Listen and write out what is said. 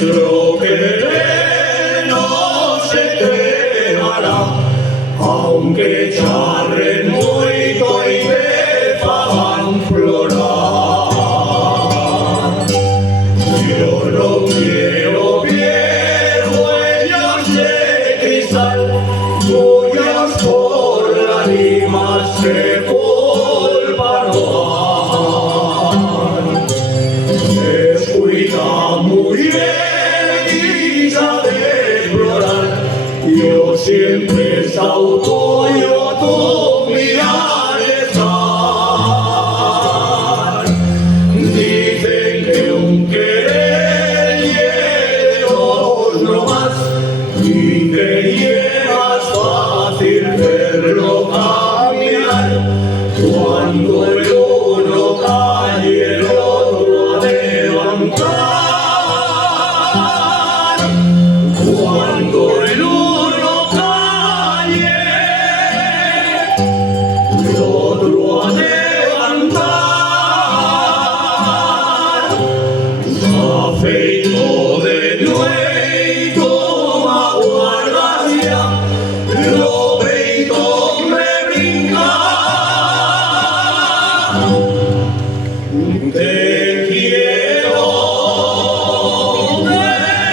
nuestro querer no se quemará, aunque charren moito y me fagan florar. Yo no quiero ver huellas de cristal, tuyas por lágrimas que polvaron. Descuida muy bien, hija de explorar, yo siempre he estado tuyo, tú mirar estar. Dicen que un querer hiere dos no más, y que llegas fácil verlo cambiar. Cuando el uno cae, el otro a levantar. Cuando el uno cae, el otro a levantar. Afeito de nuevo, aguardas ya, lo peito me brinca. Te quiero besar.